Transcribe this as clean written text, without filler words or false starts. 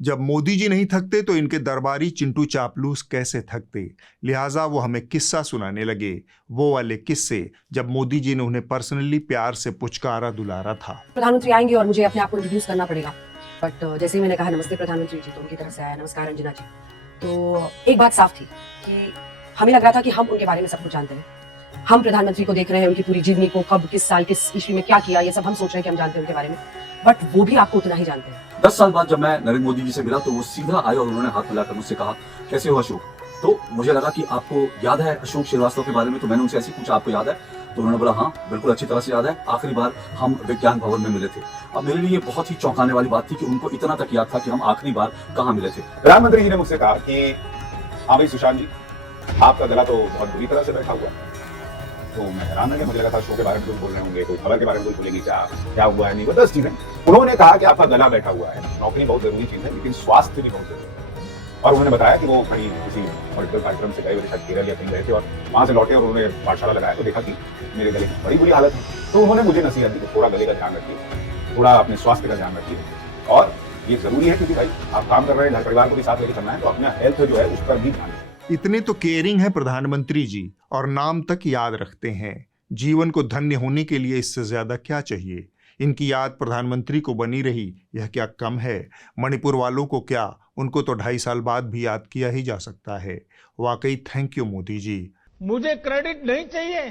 जब मोदी जी नहीं थकते तो इनके दरबारी चिंटू चापलूस कैसे थकते। लिहाजा वो हमें किस्सा सुनाने लगे, वो वाले किस्से जब मोदी जी ने उन्हें पर्सनली प्यार से पुचकारा दुलारा था। प्रधानमंत्री आएंगे और मुझे अपने आप को इंट्रोड्यूस करना पड़ेगा, बट जैसे ही मैंने कहा नमस्ते प्रधानमंत्री जी, तो उनकी तरफ से आया नमस्कार अंजना जी। तो एक बात साफ थी कि हमें लग रहा था कि हम उनके बारे में सब कुछ जानते हैं। हम प्रधानमंत्री को देख रहे हैं, उनकी पूरी जीवनी को, कब, किस साल, किस ईस्वी में क्या किया, ये सब हम सोच रहे हैं कि हम जानते हैं उनके बारे में, बट वो भी आपको उतना ही जानते हैं। 10 साल बाद जब मैं नरेंद्र मोदी जी से मिला तो वो सीधा आए और उन्होंने हाथ मिलाकर मुझसे कहा, कैसे हो अशोक। तो मुझे लगा कि आपको याद है अशोक श्रीवास्तव के बारे में, तो मैंने उनसे ऐसे पूछा, आपको याद है? तो उन्होंने बोला, हाँ बिल्कुल अच्छी तरह से याद है, आखिरी बार हम विज्ञान भवन में मिले थे। अब मेरे लिए बहुत ही चौंकाने वाली बात थी कि उनको इतना तक याद था कि हम आखिरी बार कहाँ मिले थे। प्रधानमंत्री जी ने मुझसे कहा कि हाँ भाई सुशांत जी, आपका गला तो बहुत बुरी तरह से बैठा हुआ है। तो मैं हैरान है, मुझे लगा था शो के बारे में कुछ बोल रहे होंगे, कोई खबर के बारे में कुछ बोलेंगे, क्या हुआ है, नहीं वो 10 चीजें। उन्होंने कहा कि आपका गला बैठा हुआ है, नौकरी बहुत जरूरी चीज है लेकिन स्वास्थ्य भी बहुत जरूरी है। और उन्होंने बताया कि वो कहीं किसी पॉलिटिकल कार्यक्रम से गए हुए, शायद केरल या कहीं गए थे और वहां से लौटे और उन्होंने पाठशाला लगाया तो देखा कि मेरे गले की बड़ी बुरी हालत है। तो उन्होंने मुझे नसीहत दी कि थोड़ा गले का ध्यान रखिए, थोड़ा अपने स्वास्थ्य का ध्यान रखिए, और ये जरूरी है क्योंकि भाई आप काम कर रहे हैं, घर परिवार को भी साथ लेकर चलना है, तो अपना हेल्थ जो है उस पर भी ध्यान रखिए। इतने तो केयरिंग है प्रधानमंत्री जी, और नाम तक याद रखते हैं। जीवन को धन्य होने के लिए इससे ज्यादा क्या चाहिए। इनकी याद प्रधानमंत्री को बनी रही, यह क्या कम है। मणिपुर वालों को क्या, उनको तो 2.5 साल बाद भी याद किया ही जा सकता है। वाकई थैंक यू मोदी जी। मुझे क्रेडिट नहीं चाहिए,